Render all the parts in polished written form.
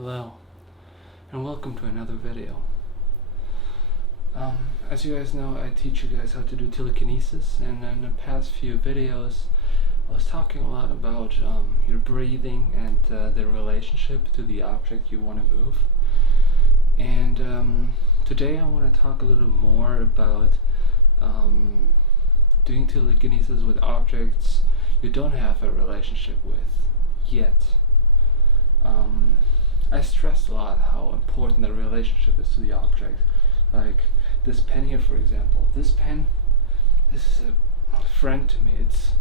Hello, and welcome to another video. As you guys know, I teach you guys how to do telekinesis, and in the past few videos I was talking a lot about your breathing and the relationship to the object you want to move. And today I want to talk a little more about doing telekinesis with objects you don't have a relationship with yet. I stressed a lot how important the relationship is to the object. Like this pen here, for example. This pen, this is a friend to me. It's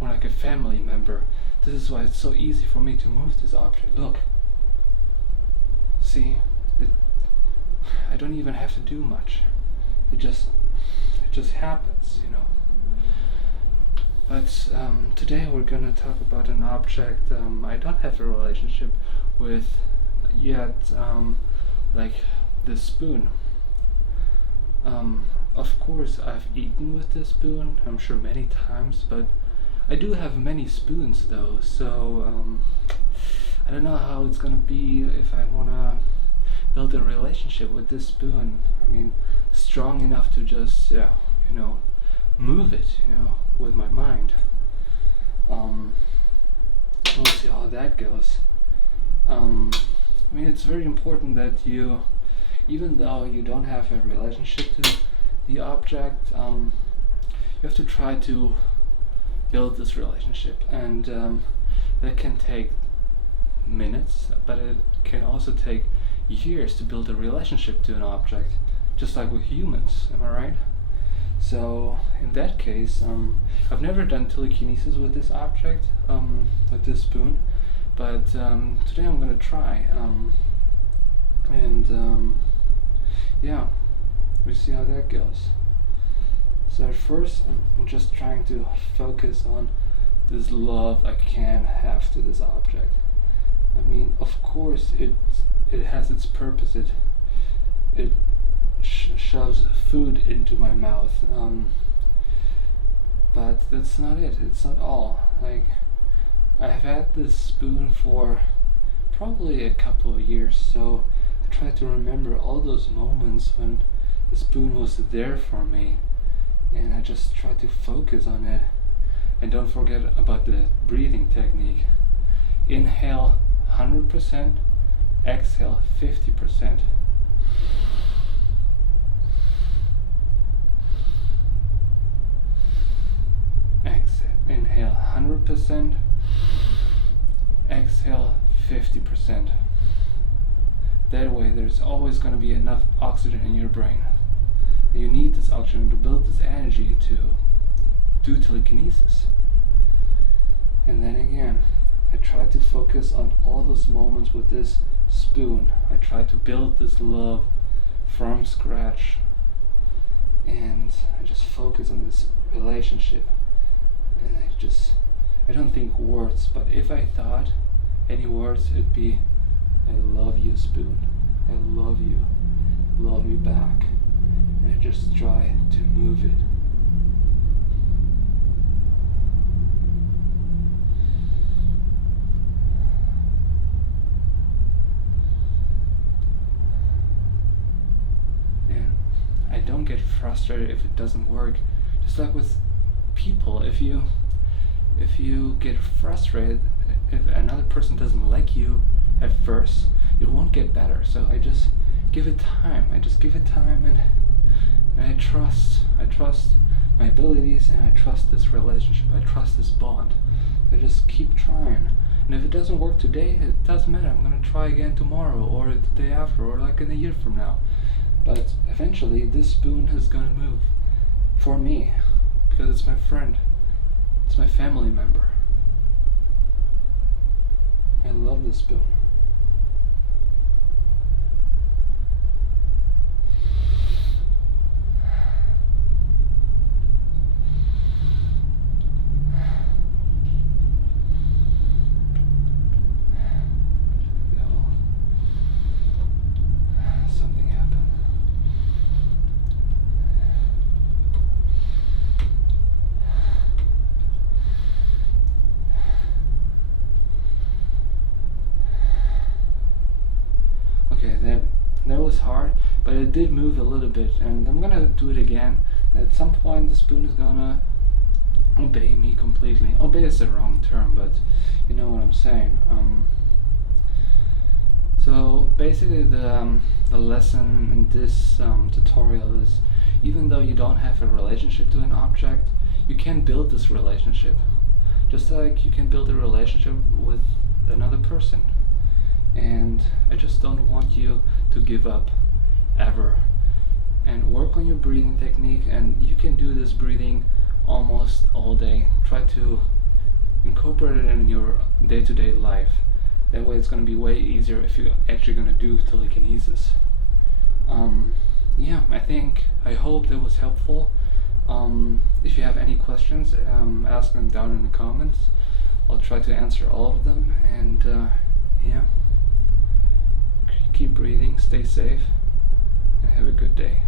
more like a family member. This is why it's so easy for me to move this object. Look. See? I don't even have to do much. It just happens, you know. But today we're gonna talk about an object I don't have a relationship with yet, like this spoon. Of course I've eaten with this spoon, I'm sure many times, but I do have many spoons though, so I don't know how it's gonna be if I wanna build a relationship with this spoon. I mean, strong enough to just, move it, with my mind. We'll see how that goes. I mean, it's very important that you, even though you don't have a relationship to the object, you have to try to build this relationship, and that can take minutes, but it can also take years to build a relationship to an object, just like with humans. Am I right? So in that case, I've never done telekinesis with this object, with this spoon, but today I'm gonna try, yeah, we'll see how that goes. So at first I'm just trying to focus on this love I can have to this object. I mean, of course it has its purpose. It shoves food into my mouth, but that's not it. It's not all. Like, I've had this spoon for probably a couple of years, so I try to remember all those moments when the spoon was there for me, and I just try to focus on it. And don't forget about the breathing technique. Inhale 100%, exhale 50%. Inhale 100%, exhale 50%. That way there's always going to be enough oxygen in your brain. You need this oxygen to build this energy to do telekinesis. And then again, I try to focus on all those moments with this spoon. I try to build this love from scratch, and I just focus on this relationship. And I don't think words, but if I thought any words, it'd be, I love you, spoon. I love you back. And I just try to move it. And I don't get frustrated if it doesn't work. Just like with people, if you get frustrated if another person doesn't like you at first, it won't get better. So I just give it time. And I trust my abilities, and I trust this relationship. I trust this bond. I just keep trying. And if it doesn't work today, it doesn't matter. I'm gonna try again tomorrow, or the day after, or like in a year from now. But eventually this spoon is gonna move for me, because it's my friend. It's my family member. I love this spoon. Something happened. but it did move a little bit, and I'm gonna do it again. At some point the spoon is gonna obey me completely. Obey is the wrong term, but you know what I'm saying. So basically the lesson in this tutorial is, even though you don't have a relationship to an object, you can build this relationship. Just like you can build a relationship with another person. And I just don't want you to give up ever. And work on your breathing technique, and you can do this breathing almost all day. Try to incorporate it in your day-to-day life. That way it's going to be way easier if you're actually going to do telekinesis. I hope that was helpful. If you have any questions, ask them down in the comments. I'll try to answer all of them, and keep breathing, stay safe, and have a good day.